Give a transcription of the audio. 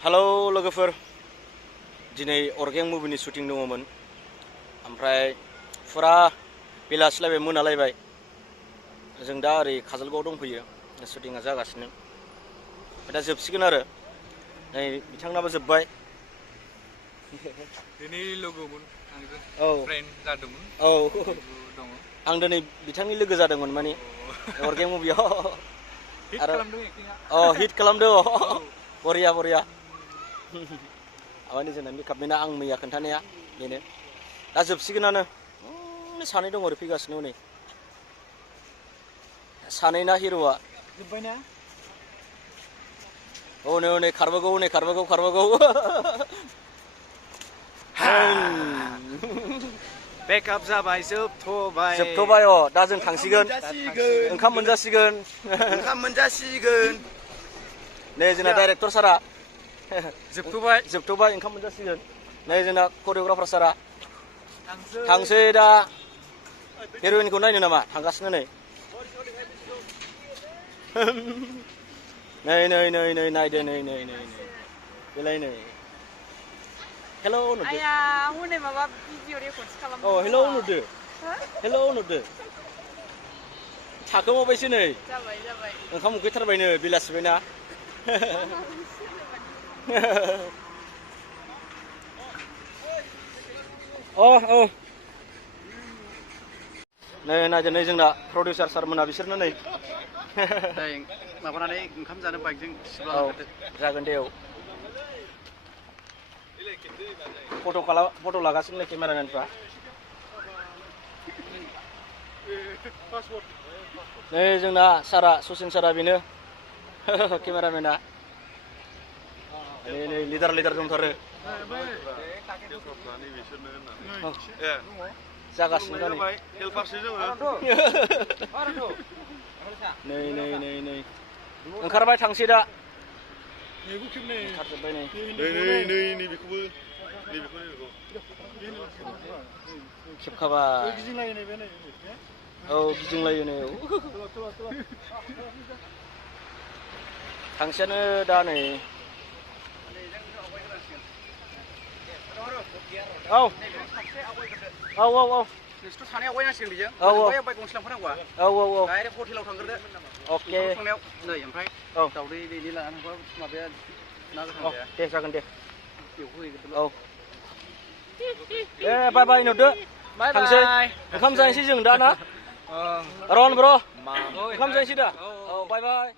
Halo logoफोर दिनै Orgeng मुभिनि shooting दङमोन ओमफ्राय फुरा बेलासिलायबाय मोनालायबाय जों दा ओरै काजलगावआव दंफैयो शुटिंआ जागासिनो दा जोबसिगोन आरो नै बिथांनाबो जोबबाय दिनै लोगोमोन औ फ्रेन्ड जादोंमोन औ दङ आं दिनै बिथांनि लोगो जादोंमोन माने Orgeng मुभियाव हिट आरो खालामदों एक्टिंआ हिट खालामदों बरिया बरिया आवानि जोंना मेकआपमेना आं मैया खोन्थानाया बेनो दा जोबसिगोनानो सानै दङ ओरै फैगासिनो हनै सानै ना हिर'आ जोब्बायना हनै हनै खारबागौ हनै खारबागौ बेकआप जाबाय जोबथ'बाय दा जों थांसिगोन ओंखाम मोनजासिगोन नै जोंना डाइरेक्टर सारा जोबथ'बाय ओंखाम मोनजासिगोन नै जोंना करिय'ग्राफार सारा थांसै दा हेर'इनखौ नायनो नामा थांगासिनो नै नै नायदो नै बेलाय नै हेल' नुदो आया हनै माबा भिडिअ रेकर्ड खालामदों हेल' नुदो हेल' नुदो थाखोमाबायसो नै जाबाय ओंखाम उखैथारबायनो बेलासिबायना नै नायदो नै जोंना प्रडिउसार सारमोना बिसोरनो नै माबानानै ओंखाम जानो बाइकजों जागोन दे फट' लागासिनो केमेरामेनफ्रा नै जोंना सारा सचिन सारा बेनो केमेरामेना नै लिडार दंथारो जागासिनो दा नै ओंखारबाय थांसै दा ओंखारजोब्बाय नै खेबखाबाय गिदिंलायो नै थांसेयानो दा नै नोंसोर सानै आवगायनांसिगोन बेजों बाइक गंसे लांफानांगौआ डाइरेक्ट हटेलाव थांग्रोदो अके थांनायाव नै ओमफ्राय दावदै दैनि लानानै थांबा माबाया ना गोथां जाया दे जागोन दे एवहोहैग्रोदो बाय बाय नुदो थांसै ओंखाम जाहैसै जों दा ना रन ब्र' ओंखाम जाहैसै दा बाय बाय